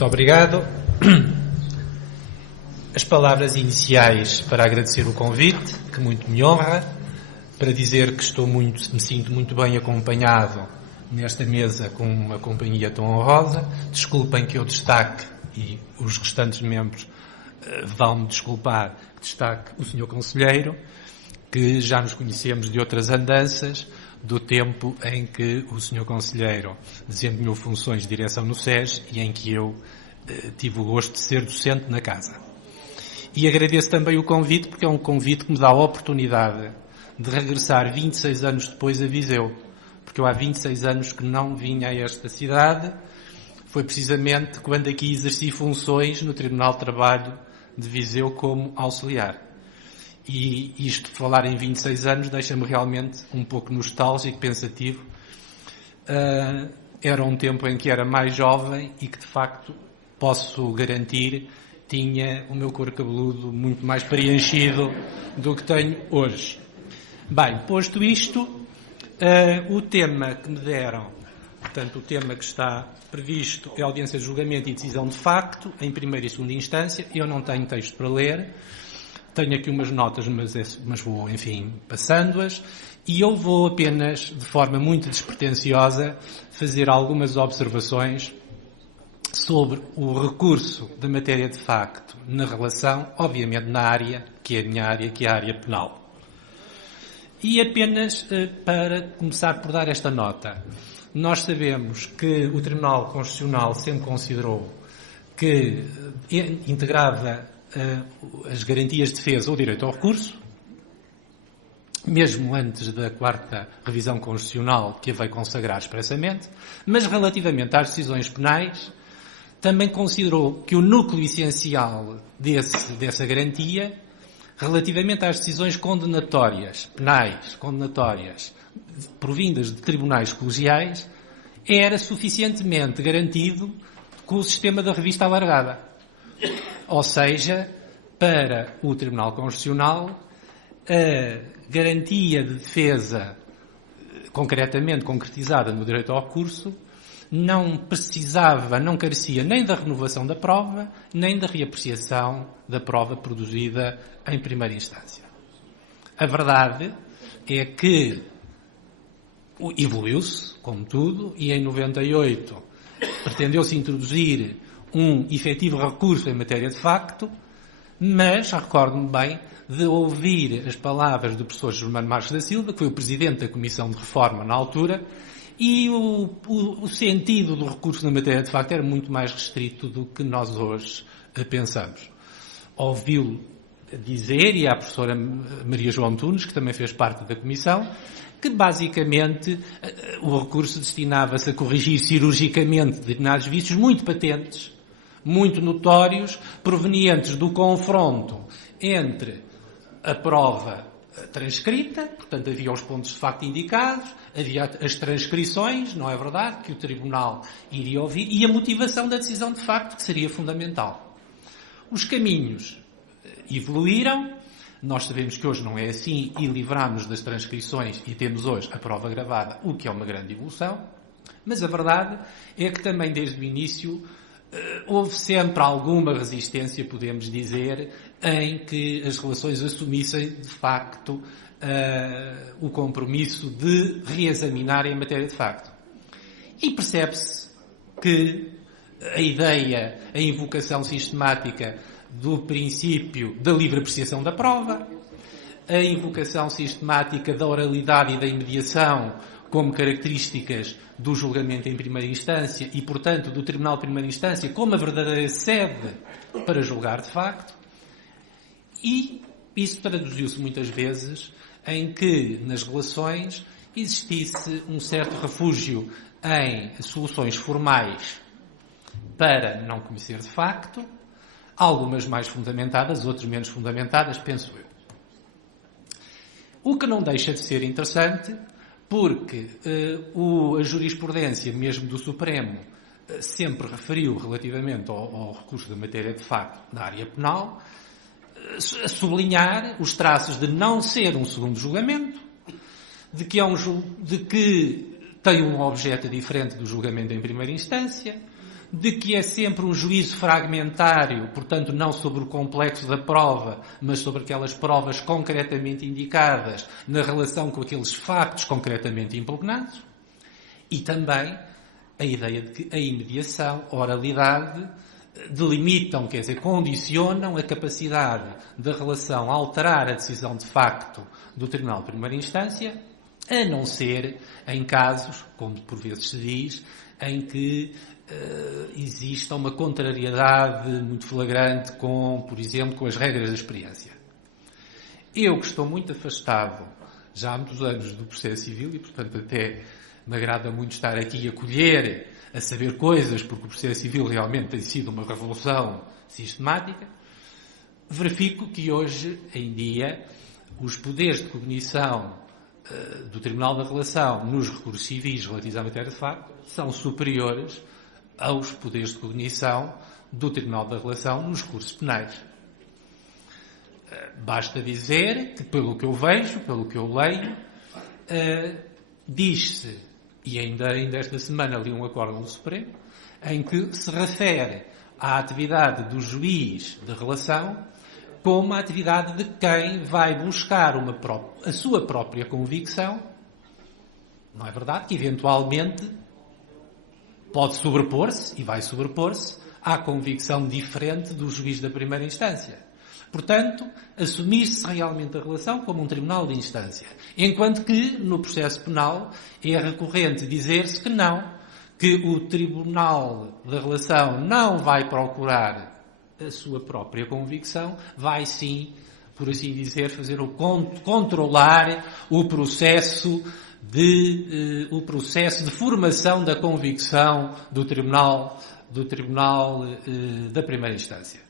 Muito obrigado. As palavras iniciais para agradecer o convite, que muito me honra, para dizer que me sinto muito bem acompanhado nesta mesa com uma companhia tão honrosa. Desculpem que eu destaque, e os restantes membros vão-me desculpar, que destaque o Sr. Conselheiro, que já nos conhecemos de outras andanças, do tempo em que o Sr. Conselheiro desempenhou funções de direção no SES e em que eu tive o gosto de ser docente na casa. E agradeço também o convite, porque é um convite que me dá a oportunidade de regressar 26 anos depois a Viseu, porque eu há 26 anos que não vinha a esta cidade. Foi precisamente quando aqui exerci funções no Tribunal de Trabalho de Viseu como auxiliar. E isto de falar em 26 anos deixa-me realmente um pouco nostálgico, pensativo. Era um tempo em que era mais jovem e que, de facto, posso garantir, tinha o meu couro cabeludo muito mais preenchido do que tenho hoje. Bem, posto isto, o tema que me deram, portanto, o tema que está previsto é a audiência de julgamento e decisão de facto, em primeira e segunda instância. Eu não tenho texto para ler. Tenho aqui umas notas, mas vou, enfim, passando-as. E eu vou apenas, de forma muito despretensiosa, fazer algumas observações sobre o recurso da matéria de facto na relação, obviamente, na área, que é a minha área, que é a área penal. E apenas para começar por dar esta nota. Nós sabemos que o Tribunal Constitucional sempre considerou que integrava as garantias de defesa ou direito ao recurso, mesmo antes da 4ª revisão constitucional que a veio consagrar expressamente, mas relativamente às decisões penais, também considerou que o núcleo essencial dessa garantia, relativamente às decisões condenatórias, penais, condenatórias, provindas de tribunais colegiais, era suficientemente garantido com o sistema da revista alargada. Ou seja, para o Tribunal Constitucional, a garantia de defesa concretamente concretizada no direito ao recurso não carecia nem da renovação da prova, nem da reapreciação da prova produzida em primeira instância. A verdade é que evoluiu-se, como tudo, e em 98 pretendeu-se introduzir um efetivo recurso em matéria de facto, mas recordo-me bem de ouvir as palavras do professor Germano Marques da Silva, que foi o presidente da Comissão de Reforma na altura, e o sentido do recurso na matéria de facto era muito mais restrito do que nós hoje pensamos. Ouvi-lo dizer, e a professora Maria João Tunes, que também fez parte da Comissão, que basicamente o recurso destinava-se a corrigir cirurgicamente determinados vícios muito patentes, muito notórios, provenientes do confronto entre a prova transcrita, portanto havia os pontos de facto indicados, havia as transcrições, não é verdade, que o Tribunal iria ouvir, e a motivação da decisão de facto, que seria fundamental. Os caminhos evoluíram, nós sabemos que hoje não é assim e livramos das transcrições e temos hoje a prova gravada, o que é uma grande evolução, mas a verdade é que também desde o início houve sempre alguma resistência, podemos dizer, em que as relações assumissem, de facto, o compromisso de reexaminarem a matéria de facto. E percebe-se que a ideia, a invocação sistemática do princípio da livre apreciação da prova, a invocação sistemática da oralidade e da imediação como características do julgamento em primeira instância e, portanto, do Tribunal de Primeira Instância como a verdadeira sede para julgar de facto. E isso traduziu-se muitas vezes em que, nas relações, existisse um certo refúgio em soluções formais para não conhecer de facto, algumas mais fundamentadas, outras menos fundamentadas, penso eu. O que não deixa de ser interessante, porque a jurisprudência, mesmo do Supremo, sempre referiu relativamente ao recurso da matéria de facto na área penal, a sublinhar os traços de não ser um segundo julgamento, de que tem um objeto diferente do julgamento em primeira instância, de que é sempre um juízo fragmentário, portanto não sobre o complexo da prova, mas sobre aquelas provas concretamente indicadas na relação com aqueles factos concretamente impugnados, e também a ideia de que a imediação, a oralidade, delimitam, quer dizer, condicionam a capacidade da relação a alterar a decisão de facto do Tribunal de Primeira Instância, a não ser em casos, como por vezes se diz, em que exista uma contrariedade muito flagrante com, por exemplo, com as regras da experiência. Eu, que estou muito afastado já há muitos anos do processo civil e, portanto, até me agrada muito estar aqui a colher, a saber coisas, porque o processo civil realmente tem sido uma revolução sistemática, verifico que hoje em dia os poderes de cognição do Tribunal da Relação nos recursos civis relativos à matéria de facto são superiores aos poderes de cognição do Tribunal da Relação nos recursos penais. Basta dizer que, pelo que eu vejo, pelo que eu leio, diz-se, e ainda esta semana li um acórdão do Supremo, em que se refere à atividade do juiz de relação como a atividade de quem vai buscar a sua própria convicção. Não é verdade que, eventualmente, pode sobrepor-se, e vai sobrepor-se, à convicção diferente do juiz da primeira instância. Portanto, assumir-se realmente a relação como um tribunal de instância. Enquanto que, no processo penal, é recorrente dizer-se que não, que o tribunal da relação não vai procurar a sua própria convicção, vai sim, por assim dizer, fazer controlar o processo de formação da convicção do tribunal da primeira instância.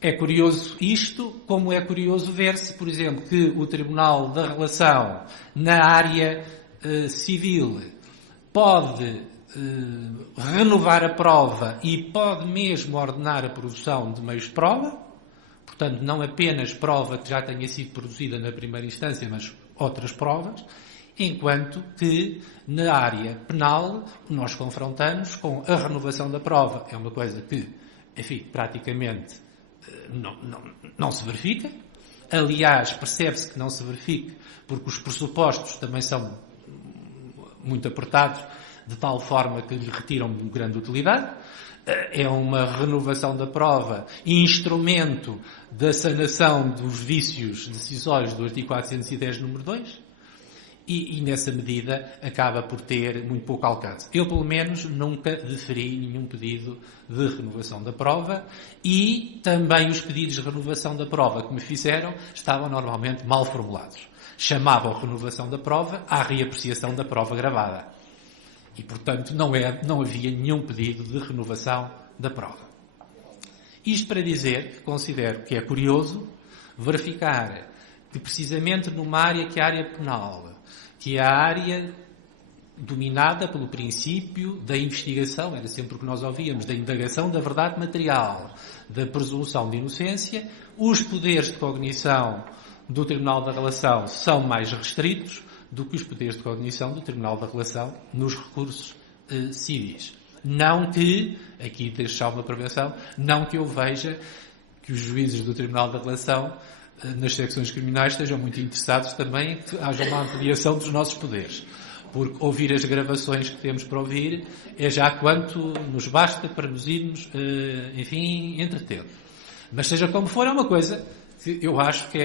É curioso isto, como é curioso ver-se, por exemplo, que o Tribunal da Relação na área civil pode renovar a prova e pode mesmo ordenar a produção de meios de prova, portanto não apenas prova que já tenha sido produzida na primeira instância, mas outras provas, enquanto que na área penal nós confrontamos com a renovação da prova. É uma coisa que, enfim, praticamente não se verifica. Aliás, percebe-se que não se verifica porque os pressupostos também são muito apertados, de tal forma que lhe retiram grande utilidade. É uma renovação da prova, instrumento da sanação dos vícios decisórios do artigo 410, número 2, e nessa medida acaba por ter muito pouco alcance. Eu, pelo menos, nunca deferi nenhum pedido de renovação da prova e também os pedidos de renovação da prova que me fizeram estavam normalmente mal formulados. Chamavam renovação da prova à reapreciação da prova gravada. E, portanto, não havia nenhum pedido de renovação da prova. Isto para dizer que considero que é curioso verificar que, precisamente numa área que é a área penal, que é a área dominada pelo princípio da investigação, era sempre o que nós ouvíamos, da indagação da verdade material, da presunção de inocência, os poderes de cognição do Tribunal da Relação são mais restritos do que os poderes de cognição do Tribunal da Relação nos recursos civis. Não que, aqui deixar uma prevenção, não que eu veja que os juízes do Tribunal da Relação nas secções criminais estejam muito interessados também em que haja uma ampliação dos nossos poderes. Porque ouvir as gravações que temos para ouvir é já quanto nos basta para nos irmos, enfim, entreter. Mas seja como for, é uma coisa que eu acho que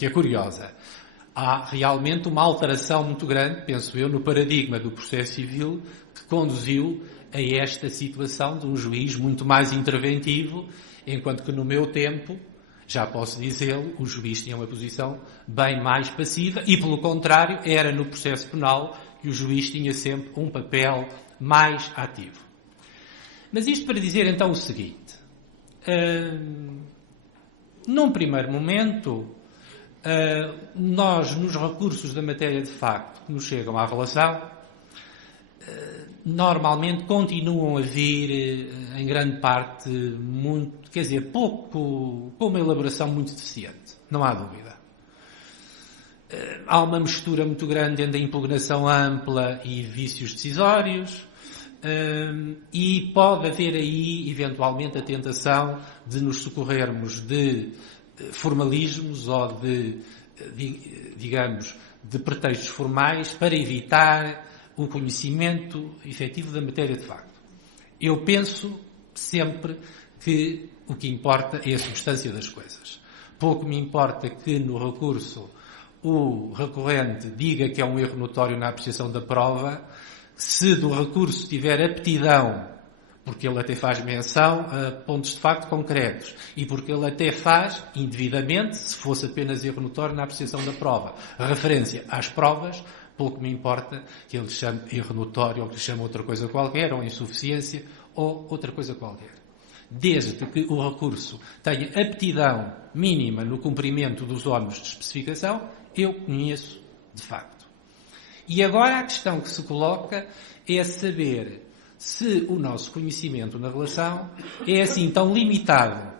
é curiosa. Há realmente uma alteração muito grande, penso eu, no paradigma do processo civil que conduziu a esta situação de um juiz muito mais interventivo, enquanto que no meu tempo, já posso dizê-lo, o juiz tinha uma posição bem mais passiva e, pelo contrário, era no processo penal que o juiz tinha sempre um papel mais ativo. Mas isto para dizer então o seguinte. Num primeiro momento, nós, nos recursos da matéria de facto que nos chegam à relação, normalmente continuam a vir, em grande parte, muito, quer dizer, pouco, com uma elaboração muito deficiente, não há dúvida. Há uma mistura muito grande entre a impugnação ampla e vícios decisórios, e pode haver aí, eventualmente, a tentação de nos socorrermos de formalismos ou digamos, de pretextos formais para evitar o conhecimento efetivo da matéria de facto. Eu penso sempre que o que importa é a substância das coisas. Pouco me importa que no recurso o recorrente diga que é um erro notório na apreciação da prova, se do recurso tiver aptidão, porque ele até faz menção a pontos de facto concretos, e porque ele até faz, indevidamente, se fosse apenas erro notório na apreciação da prova, referência às provas, pouco me importa que ele chame erro notório ou que lhe chame outra coisa qualquer, ou insuficiência, ou outra coisa qualquer. Desde que o recurso tenha aptidão mínima no cumprimento dos ónus de especificação, eu conheço de facto. E agora a questão que se coloca é saber se o nosso conhecimento na relação é assim tão limitado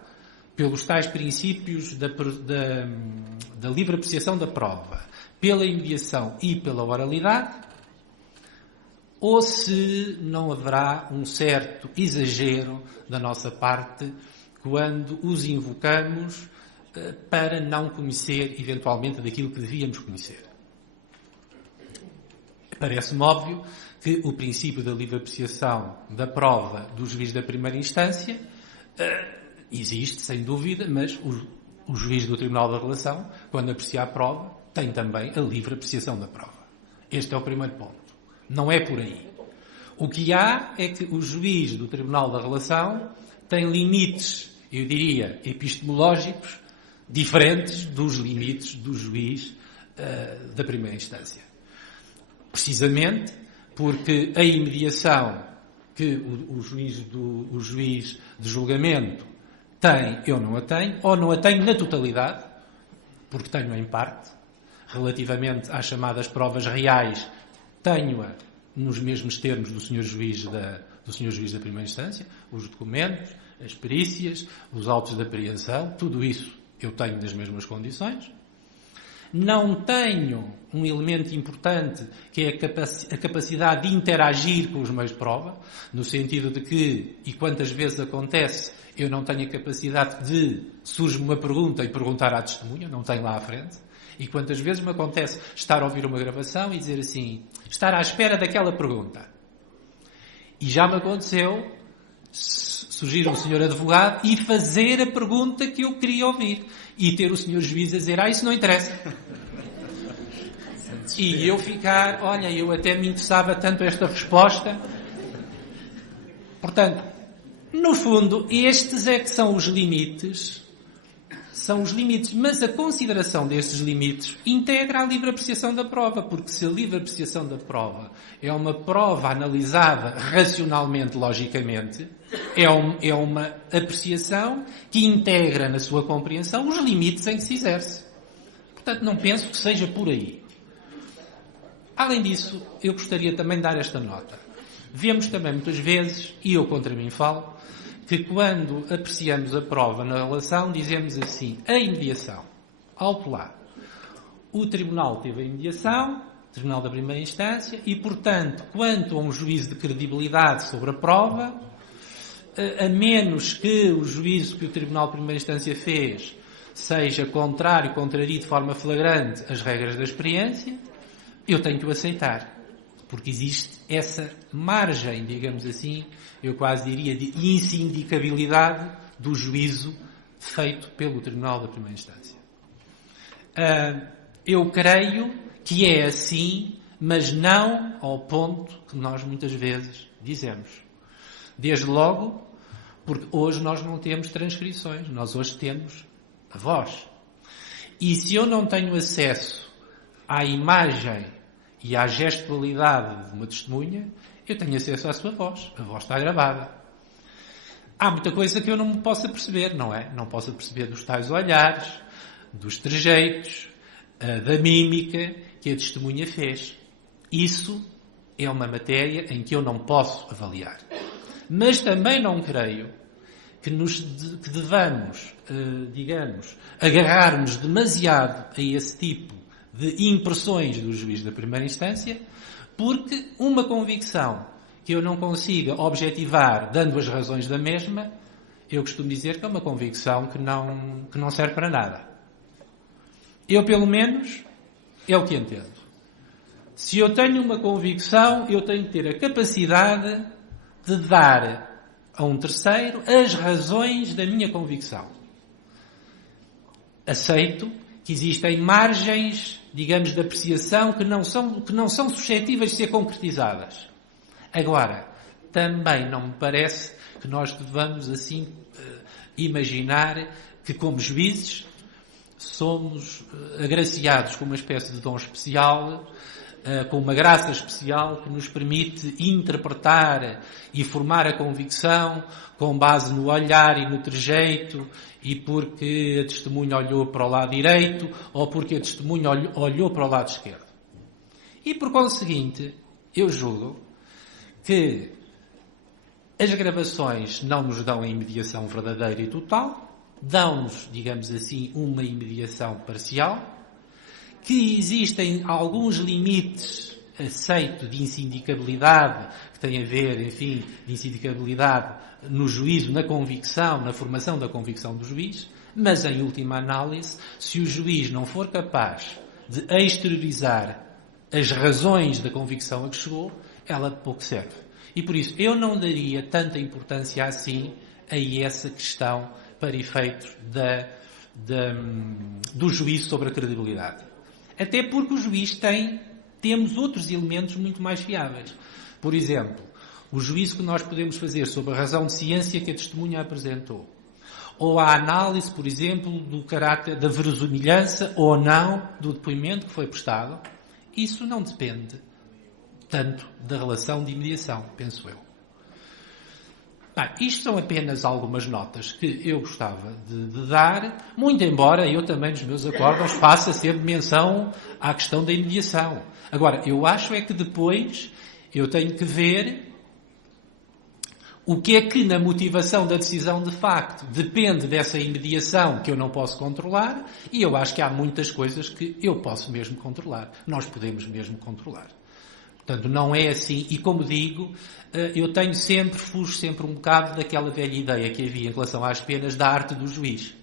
pelos tais princípios da livre apreciação da prova, pela imediação e pela oralidade, ou se não haverá um certo exagero da nossa parte quando os invocamos para não conhecer, eventualmente, daquilo que devíamos conhecer. Parece-me óbvio que o princípio da livre apreciação da prova do juiz da primeira instância existe, sem dúvida, mas o juiz do Tribunal da Relação, quando aprecia a prova, tem também a livre apreciação da prova. Este é o primeiro ponto. Não é por aí. O que há é que o juiz do Tribunal da Relação tem limites, eu diria, epistemológicos, diferentes dos limites do juiz da primeira instância. Precisamente porque a imediação que o juiz de julgamento tem, eu não a tenho, ou não a tenho na totalidade, porque tenho em parte, relativamente às chamadas provas reais, tenho-a nos mesmos termos do Sr. Juiz da primeira instância, os documentos, as perícias, os autos de apreensão, tudo isso eu tenho nas mesmas condições. Não tenho um elemento importante que é a capacidade de interagir com os meios de prova, no sentido de que, e quantas vezes acontece, eu não tenho a capacidade de surge-me uma pergunta e perguntar à testemunha, não tenho lá à frente. E quantas vezes me acontece estar a ouvir uma gravação e dizer assim, estar à espera daquela pergunta. E já me aconteceu surgir um senhor advogado e fazer a pergunta que eu queria ouvir. E ter o senhor juiz a dizer, isso não interessa. E eu ficar, olha, eu até me interessava tanto esta resposta. Portanto, no fundo, estes é que são os limites, mas a consideração destes limites integra a livre apreciação da prova, porque se a livre apreciação da prova é uma prova analisada racionalmente, logicamente, é uma apreciação que integra na sua compreensão os limites em que se exerce. Portanto, não penso que seja por aí. Além disso, eu gostaria também de dar esta nota. Vemos também muitas vezes, e eu contra mim falo, que quando apreciamos a prova na relação, dizemos assim, a imediação, alto lá. O Tribunal teve a imediação, o Tribunal da primeira instância, e, portanto, quanto a um juízo de credibilidade sobre a prova, a menos que o juízo que o Tribunal de primeira instância fez seja contrarie de forma flagrante as regras da experiência, eu tenho que o aceitar. Porque existe essa margem, digamos assim, eu quase diria, de insindicabilidade do juízo feito pelo Tribunal da primeira instância. Eu creio que é assim, mas não ao ponto que nós muitas vezes dizemos. Desde logo, porque hoje nós não temos transcrições, nós hoje temos a voz. E se eu não tenho acesso à imagem e à gestualidade de uma testemunha, eu tenho acesso à sua voz. A voz está gravada. Há muita coisa que eu não posso perceber, não é? Não posso perceber dos tais olhares, dos trejeitos, da mímica que a testemunha fez. Isso é uma matéria em que eu não posso avaliar. Mas também não creio que devamos, digamos, agarrarmos demasiado a esse tipo de impressões do juiz da primeira instância, porque uma convicção que eu não consiga objetivar dando as razões da mesma, eu costumo dizer que é uma convicção que não serve para nada. Eu, pelo menos, é o que entendo. Se eu tenho uma convicção, eu tenho que ter a capacidade de dar a um terceiro as razões da minha convicção. Aceito que existem margens, digamos, de apreciação que não são suscetíveis de ser concretizadas. Agora, também não me parece que nós devamos, assim, imaginar que, como juízes, somos agraciados com uma espécie de dom especial, com uma graça especial que nos permite interpretar e formar a convicção com base no olhar e no trejeito, e porque a testemunha olhou para o lado direito ou porque a testemunha olhou para o lado esquerdo. E, por conseguinte, eu julgo que as gravações não nos dão a imediação verdadeira e total, dão-nos, digamos assim, uma imediação parcial, que existem alguns limites aceitos de insindicabilidade, que têm a ver, enfim, de insindicabilidade no juízo, na convicção, na formação da convicção do juiz, mas, em última análise, se o juiz não for capaz de exteriorizar as razões da convicção a que chegou, ela de pouco serve. E, por isso, eu não daria tanta importância assim a essa questão para efeitos do juízo sobre a credibilidade. Até porque o juiz temos outros elementos muito mais fiáveis. Por exemplo, o juízo que nós podemos fazer sobre a razão de ciência que a testemunha apresentou. Ou a análise, por exemplo, do caráter da verosimilhança ou não do depoimento que foi prestado. Isso não depende tanto da relação de imediação, penso eu. Bem, isto são apenas algumas notas que eu gostava de dar, muito embora eu também nos meus acordos faça sempre menção à questão da imediação. Agora, eu acho é que depois eu tenho que ver o que é que na motivação da decisão de facto depende dessa imediação que eu não posso controlar, e eu acho que há muitas coisas que eu posso mesmo controlar. Nós podemos mesmo controlar. Portanto, não é assim. E como digo, eu fujo sempre um bocado daquela velha ideia que havia em relação às penas da arte do juiz.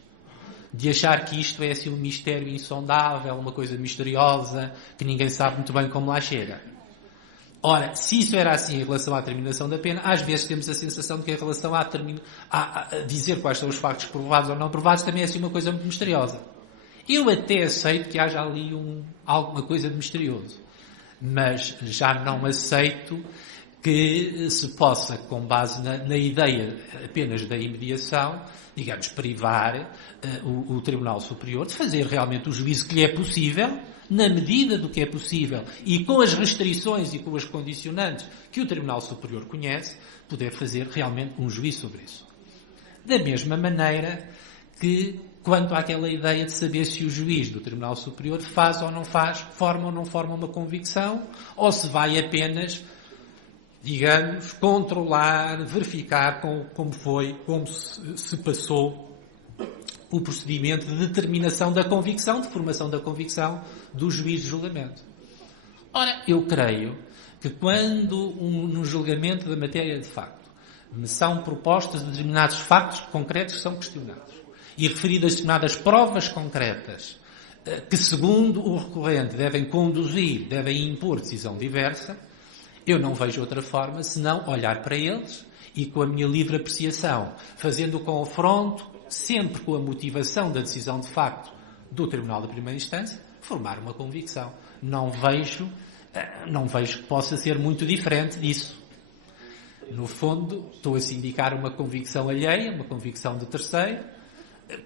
De achar que isto é assim um mistério insondável, uma coisa misteriosa, que ninguém sabe muito bem como lá chega. Ora, se isso era assim em relação à terminação da pena, às vezes temos a sensação de que em relação a dizer quais são os factos provados ou não provados também é assim uma coisa muito misteriosa. Eu até aceito que haja ali alguma coisa de misterioso. Mas já não aceito que se possa, com base na ideia apenas da imediação, digamos, privar o Tribunal Superior de fazer realmente o juízo que lhe é possível, na medida do que é possível e com as restrições e com as condicionantes que o Tribunal Superior conhece, poder fazer realmente um juízo sobre isso. Da mesma maneira que quanto àquela ideia de saber se o juiz do Tribunal Superior faz ou não faz, forma ou não forma uma convicção, ou se vai apenas, digamos, controlar, verificar como se passou o procedimento de determinação da convicção, de formação da convicção do juiz de julgamento. Ora, eu creio que quando no julgamento da matéria de facto me são propostos determinados factos concretos que são questionados, e referidas determinadas provas concretas que, segundo o recorrente, devem impor decisão diversa, eu não vejo outra forma senão olhar para eles e, com a minha livre apreciação, fazendo o confronto, sempre com a motivação da decisão de facto do Tribunal de Primeira Instância, formar uma convicção. Não vejo que possa ser muito diferente disso. No fundo, estou a sindicar uma convicção alheia, uma convicção de terceiro,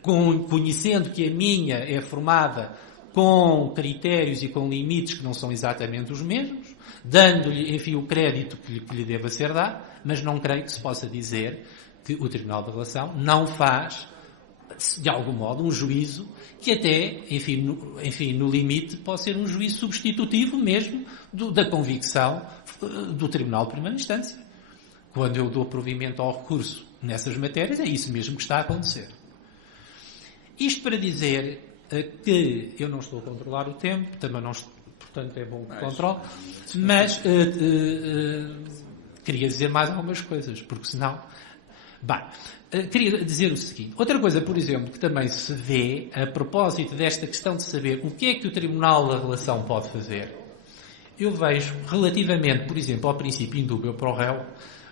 conhecendo que a minha é formada com critérios e com limites que não são exatamente os mesmos, dando-lhe, enfim, o crédito que lhe deva ser dado, mas não creio que se possa dizer que o Tribunal de Relação não faz, de algum modo, um juízo que até, enfim, no limite, pode ser um juízo substitutivo mesmo da convicção do Tribunal de Primeira Instância. Quando eu dou provimento ao recurso nessas matérias, é isso mesmo que está a acontecer. Isto para dizer que eu não estou a controlar o tempo, também não estou, portanto é bom que controle, mas queria dizer mais algumas coisas, porque senão... Bem, queria dizer o seguinte. Outra coisa, por exemplo, que também se vê a propósito desta questão de saber o que é que o Tribunal da Relação pode fazer, eu vejo relativamente, por exemplo, ao princípio indúbio pro réu,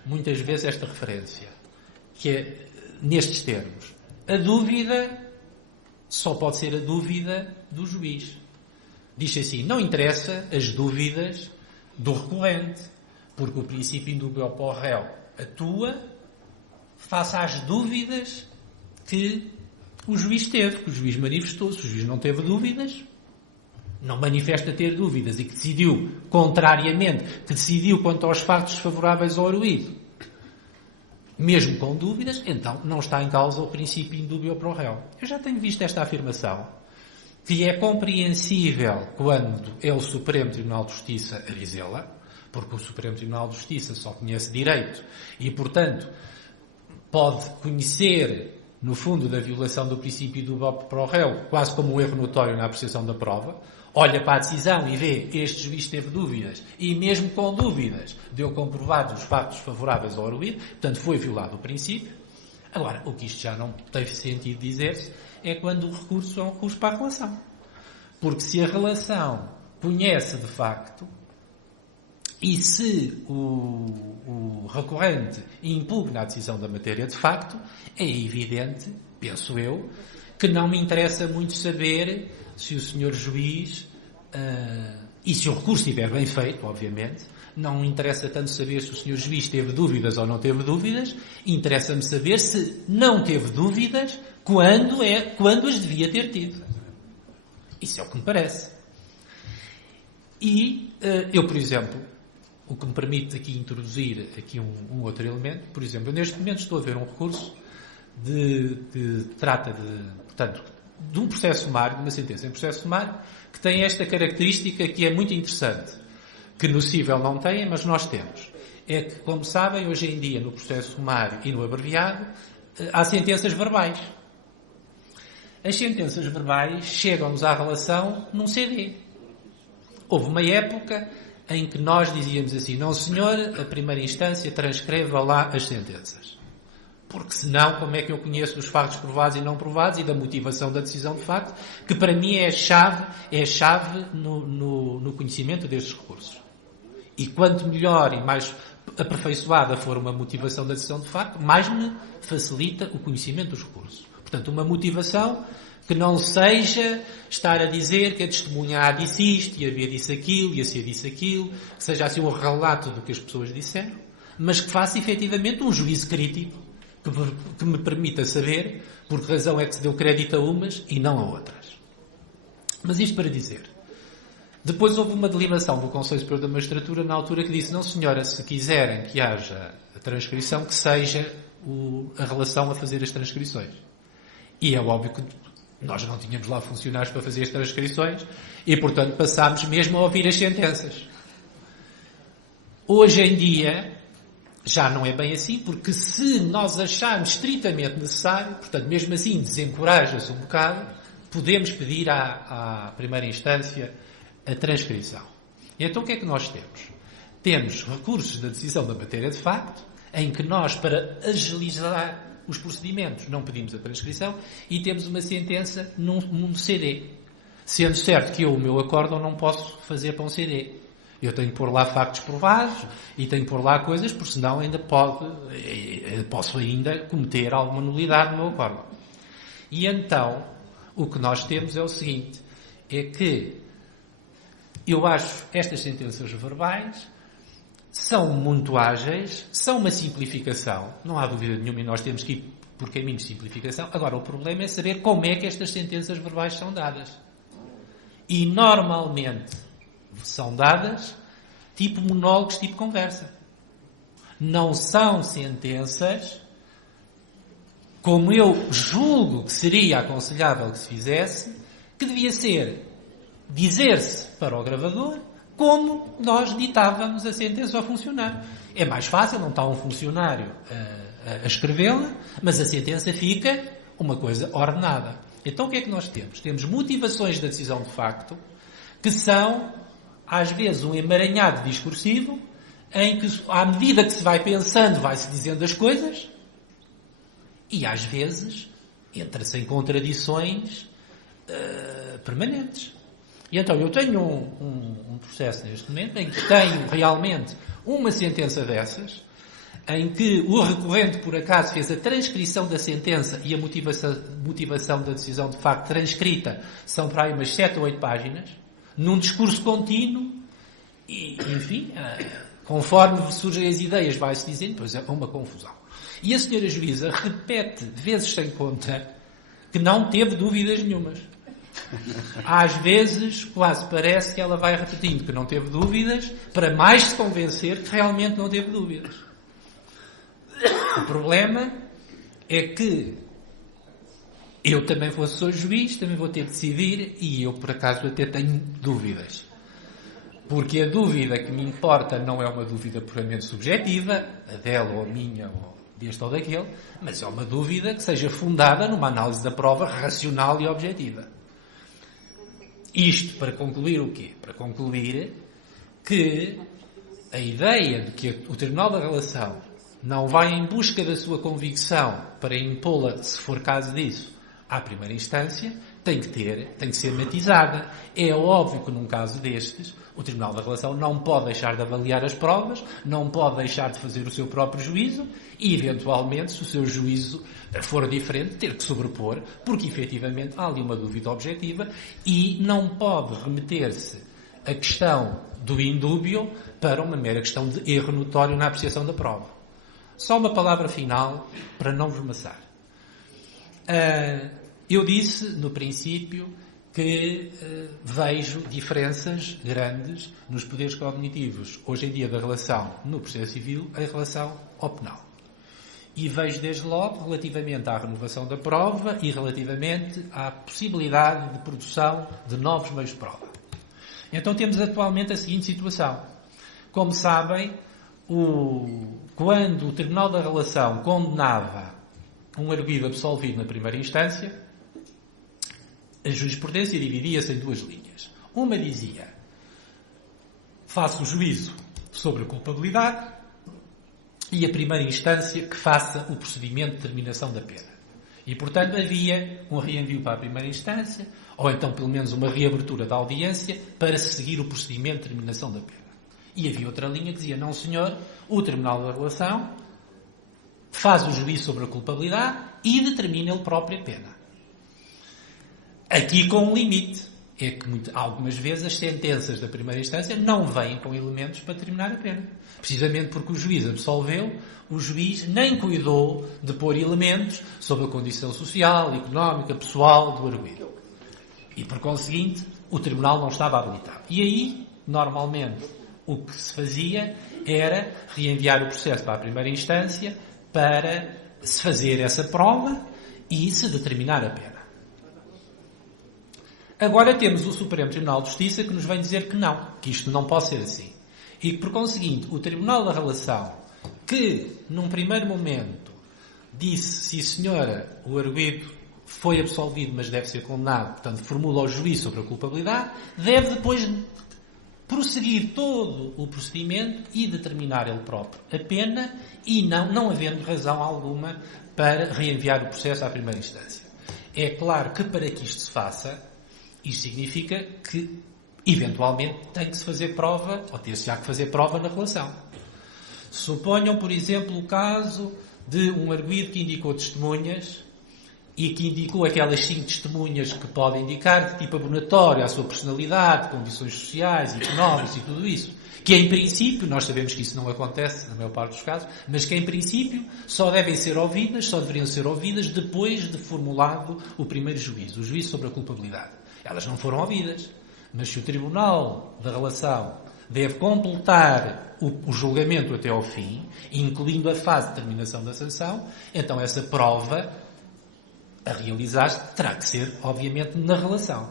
muitas vezes esta referência, que é nestes termos. A dúvida só pode ser a dúvida do juiz. Diz assim, não interessa as dúvidas do recorrente, porque o princípio indúbio pro réu atua face às dúvidas que o juiz teve, que o juiz manifestou. Se o juiz não teve dúvidas, não manifesta ter dúvidas e que decidiu contrariamente, que decidiu quanto aos factos favoráveis ao arguido, mesmo com dúvidas, então não está em causa o princípio indúbio pro réu. Eu já tenho visto esta afirmação, que é compreensível quando é o Supremo Tribunal de Justiça a dizê-la, porque o Supremo Tribunal de Justiça só conhece direito e, portanto, pode conhecer, no fundo, da violação do princípio indúbio pro réu, quase como um erro notório na apreciação da prova. Olha para a decisão e vê, este juiz teve dúvidas, e mesmo com dúvidas, deu comprovados os factos favoráveis ao arguido, portanto foi violado o princípio. Agora, o que isto já não tem sentido dizer-se é quando o recurso é um recurso para a relação. Porque se a relação conhece de facto, e se o recorrente impugna a decisão da matéria de facto, é evidente, penso eu, que não me interessa muito saber se o senhor juiz, e se o recurso estiver bem feito, obviamente, não me interessa tanto saber se o senhor juiz teve dúvidas ou não teve dúvidas, interessa-me saber se não teve dúvidas quando as devia ter tido. Isso é o que me parece. E eu, por exemplo, o que me permite aqui introduzir aqui um outro elemento, por exemplo, eu neste momento estou a ver um recurso que trata portanto, de um processo sumário, de uma sentença em processo sumário, que tem esta característica que é muito interessante, que no cível não tem, mas nós temos. É que, como sabem, hoje em dia, no processo sumário e no abreviado, há sentenças verbais. As sentenças verbais chegam-nos à relação num CD. Houve uma época em que nós dizíamos assim, não senhor, a primeira instância transcreva lá as sentenças. Porque senão, como é que eu conheço os factos provados e não provados e da motivação da decisão de facto, que para mim é a chave no conhecimento destes recursos. E quanto melhor e mais aperfeiçoada for uma motivação da decisão de facto, mais me facilita o conhecimento dos recursos. Portanto, uma motivação que não seja estar a dizer que a testemunha A disse isto, e a B disse aquilo, e a C disse aquilo, que seja assim um relato do que as pessoas disseram, mas que faça efetivamente um juízo crítico, que me permita saber por que razão é que se deu crédito a umas e não a outras. Mas isto para dizer, depois houve uma deliberação do Conselho Superior da Magistratura na altura que disse, não senhora, se quiserem que haja a transcrição, que seja a relação a fazer as transcrições. E é óbvio que nós não tínhamos lá funcionários para fazer as transcrições e, portanto, passámos mesmo a ouvir as sentenças. Hoje em dia, já não é bem assim, porque se nós acharmos estritamente necessário, portanto, mesmo assim desencoraja-se um bocado, podemos pedir à primeira instância a transcrição. E então o que é que nós temos? Temos recursos da decisão da matéria de facto, em que nós, para agilizar os procedimentos, não pedimos a transcrição, e temos uma sentença num CD. Sendo certo que eu, o meu acórdão, não posso fazer para um CD. Eu tenho que pôr lá factos provados e tenho que pôr lá coisas, porque senão ainda posso ainda cometer alguma nulidade no meu acórdão. E então, o que nós temos é o seguinte, é que eu acho estas sentenças verbais são muito ágeis, são uma simplificação, não há dúvida nenhuma, e nós temos que ir por caminhos de simplificação. Agora, o problema é saber como é que estas sentenças verbais são dadas. E, normalmente, são dadas tipo monólogos, tipo conversa. Não são sentenças como eu julgo que seria aconselhável que se fizesse, que devia ser dizer-se para o gravador como nós ditávamos a sentença ao funcionário. É mais fácil, não está um funcionário a escrevê-la, mas a sentença fica uma coisa ordenada. Então o que é que nós temos? Temos motivações da decisão de facto que são, às vezes, um emaranhado discursivo em que, à medida que se vai pensando, vai-se dizendo as coisas, e às vezes entra-se em contradições permanentes. E então eu tenho um processo neste momento em que tenho realmente uma sentença dessas, em que o recorrente, por acaso, fez a transcrição da sentença e a motivação da decisão de facto transcrita são para aí umas 7 ou 8 páginas, num discurso contínuo, e, enfim, conforme surgem as ideias, vai-se dizendo, pois é uma confusão. E a senhora juíza repete, vezes sem conta, que não teve dúvidas nenhumas. Às vezes, quase parece que ela vai repetindo que não teve dúvidas, para mais se convencer que realmente não teve dúvidas. O problema é que eu também sou juiz, também vou ter de decidir, e eu, por acaso, até tenho dúvidas. Porque a dúvida que me importa não é uma dúvida puramente subjetiva, a dela ou a minha, ou deste ou daquele, mas é uma dúvida que seja fundada numa análise da prova racional e objetiva. Isto para concluir o quê? Para concluir que a ideia de que o Tribunal da Relação não vai em busca da sua convicção para impô-la, se for caso disso, à primeira instância, tem que ser matizada. É óbvio que num caso destes, o Tribunal da Relação não pode deixar de avaliar as provas, não pode deixar de fazer o seu próprio juízo e, eventualmente, se o seu juízo for diferente, ter que sobrepor, porque, efetivamente, há ali uma dúvida objetiva e não pode remeter-se a questão do indúbio para uma mera questão de erro notório na apreciação da prova. Só uma palavra final para não vos maçar. Eu disse, no princípio, que vejo diferenças grandes nos poderes cognitivos, hoje em dia, da relação no processo civil em relação ao penal. E vejo, desde logo, relativamente à renovação da prova e relativamente à possibilidade de produção de novos meios de prova. Então temos atualmente a seguinte situação. Como sabem, quando o Tribunal da Relação condenava um arguido absolvido na primeira instância, a jurisprudência dividia-se em 2 linhas. Uma dizia, faça o juízo sobre a culpabilidade, e a primeira instância que faça o procedimento de determinação da pena. E, portanto, havia um reenvio para a primeira instância, ou então, pelo menos, uma reabertura da audiência para se seguir o procedimento de determinação da pena. E havia outra linha que dizia, não senhor, o Tribunal da Relação faz o juízo sobre a culpabilidade e determina ele próprio a pena. Aqui com um limite. É que algumas vezes as sentenças da primeira instância não vêm com elementos para determinar a pena. Precisamente porque o juiz absolveu, o juiz nem cuidou de pôr elementos sobre a condição social, económica, pessoal do arguido. E, por conseguinte, o tribunal não estava habilitado. E aí, normalmente, o que se fazia era reenviar o processo para a primeira instância para se fazer essa prova e se determinar a pena. Agora temos o Supremo Tribunal de Justiça que nos vem dizer que isto não pode ser assim. E que, por conseguinte, o Tribunal da Relação, que, num primeiro momento, disse, sim senhora, o arguido foi absolvido, mas deve ser condenado, portanto, formula o juízo sobre a culpabilidade, deve depois prosseguir todo o procedimento e determinar ele próprio a pena e não havendo razão alguma para reenviar o processo à primeira instância. É claro que para que isto se faça, isto significa que, eventualmente, tem que se fazer prova, ou ter-se-á que fazer prova na relação. Suponham, por exemplo, o caso de um arguido que indicou testemunhas e que indicou aquelas 5 testemunhas que podem indicar de tipo abonatório à sua personalidade, condições sociais, económicas e tudo isso. Que, em princípio, nós sabemos que isso não acontece na maior parte dos casos, mas que, em princípio, só deveriam ser ouvidas depois de formulado o primeiro juízo, o juízo sobre a culpabilidade. Elas não foram ouvidas. Mas se o Tribunal da Relação deve completar o julgamento até ao fim, incluindo a fase de determinação da sanção, então essa prova a realizar terá que ser, obviamente, na relação.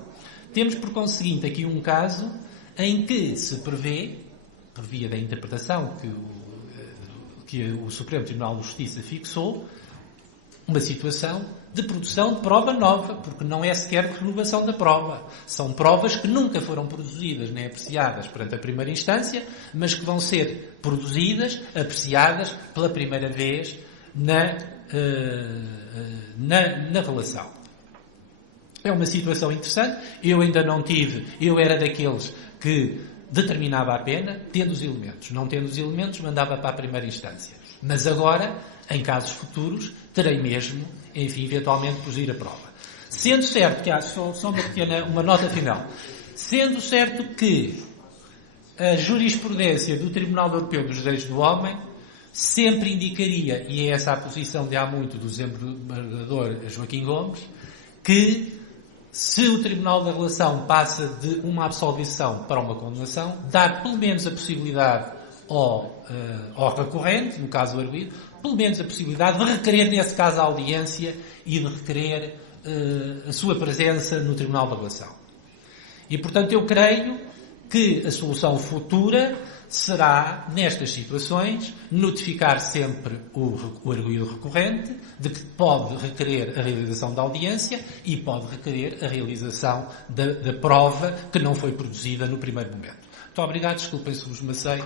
Temos, por conseguinte, aqui um caso em que se prevê, por via da interpretação que o Supremo Tribunal de Justiça fixou, uma situação de produção de prova nova, porque não é sequer de renovação da prova. São provas que nunca foram produzidas nem apreciadas perante a primeira instância, mas que vão ser produzidas, apreciadas pela primeira vez na relação. É uma situação interessante. Eu ainda não tive, eu era daqueles que determinava a pena, tendo os elementos. Não tendo os elementos, mandava para a primeira instância. Mas agora, em casos futuros, terei mesmo, enfim, eventualmente, por ir a prova. Sendo certo que há só uma nota final. Sendo certo que a jurisprudência do Tribunal Europeu dos Direitos do Homem sempre indicaria, e é essa a posição de há muito do desembargador Joaquim Gomes, que se o Tribunal da Relação passa de uma absolvição para uma condenação, dar pelo menos a possibilidade ao recorrente, no caso do arguido, pelo menos a possibilidade de requerer, nesse caso, a audiência e de requerer a sua presença no Tribunal da Relação. E, portanto, eu creio que a solução futura será, nestas situações, notificar sempre o arguido recorrente de que pode requerer a realização da audiência e pode requerer a realização da prova que não foi produzida no primeiro momento. Muito obrigado, desculpem se vos macei.